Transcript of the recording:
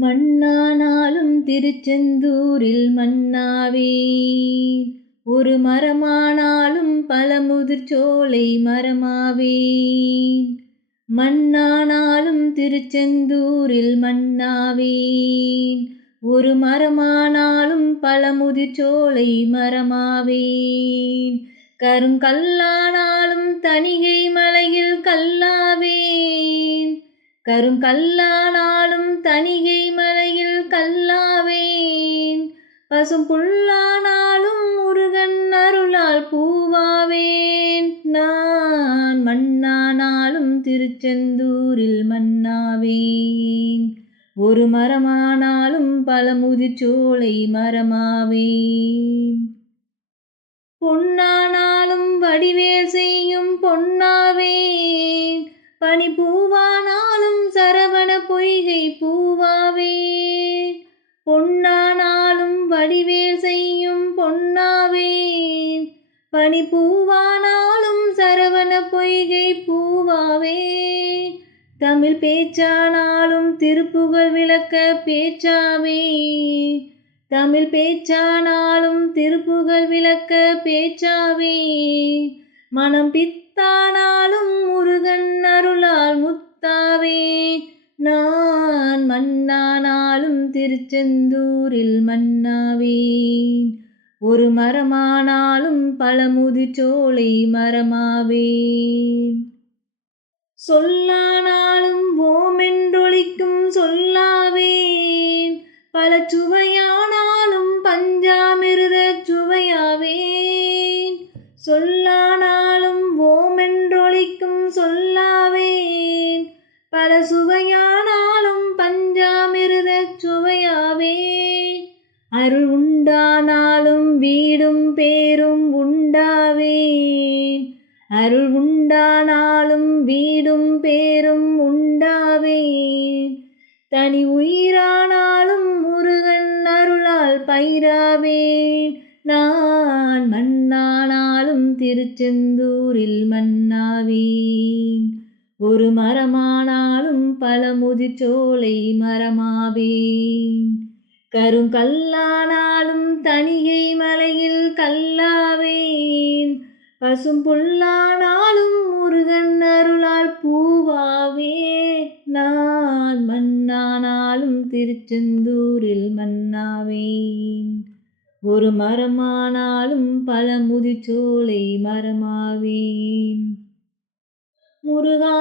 மண்ணானாலும் திருச்செந்தூரில் மண்ணாவேன். ஒரு மரமானாலும் பழமுதிர்ச்சோலை மரமாவேன். மண்ணானாலும் திருச்செந்தூரில் மண்ணாவேன். ஒரு மரமானாலும் பழமுதிர்ச்சோலை மரமாவேன். கருங்கல்லானாலும் தணிகை மலையில் கல்லாவேன். கருங்கல்லானாலும் தணிகை மலையில் கல்லாவேன். பசும் புல்லானாலும் முருகன் அருளால் பூவாவேன். நான் மண்ணானாலும் திருச்செந்தூரில் மண்ணாவேன். ஒரு மரமானாலும் பழமுதிர்ச்சோலை மரமாவேன். பொன்னானாலும் வடிவேல் செய்யும் பொன்னாவேன். பனிப்பூவானாலும் சரவண பொய்கை பூவாவேன். பொன்னானாலும் வடிவேல் செய்யும் பொன்னாவேன். பனிப்பூவானாலும் சரவண பொய்கை பூவாவேன். தமிழ் பேச்சானாலும் திருப்புகழ் விளக்க பேச்சாவேன். தமிழ் பேச்சானாலும் திருப்புகழ் விளக்க பேச்சாவேன். மனம் பித்தானாலும் முருகன் அருளால் முத்தாவேன். நான் மண்ணானாலும் திருச்செந்தூரில் மண்ணாவேன். ஒரு மரமானாலும் பழமுதிர்ச்சோலை மரமாவேன். சொல்லானாலும் ஓமென்றொலிக்கும் சொல்லாவேன். பல சுவையானாலும் பஞ்சாமிர்த சுவையாவேன். சொல்லானாலும் ஓமென்றொலிக்கும் சொல்லாவேன். பல சுவையானாலும் பஞ்சாமிர்த சுவையாவேன். அருள் உண்டானாலும் வீடும் பேரும் உண்டாவேன். அருள் உண்டானாலும் வீடும் பேரும் உண்டாவேன். தனி உயிரானாலும் முருகன் அருளால் பயிராவேன். நான் மண்ணானாலும் திருச்செந்தூரில் மண்ணாவேன். ஒரு மரமானாலும் பழமுதிர்ச்சோலை மரமாவேன். கருங்கல்லானாலும் தணிகை மலையில் கல்லாவேன். பசும் புல்லானாலும் முருகன் அருளால் பூவாவேன். நான் மண்ணானாலும் திருச்செந்தூரில் மண்ணாவேன். ஒரு மரமானாலும் பழமுதிர்ச்சோலை மரமாவேன். முருகா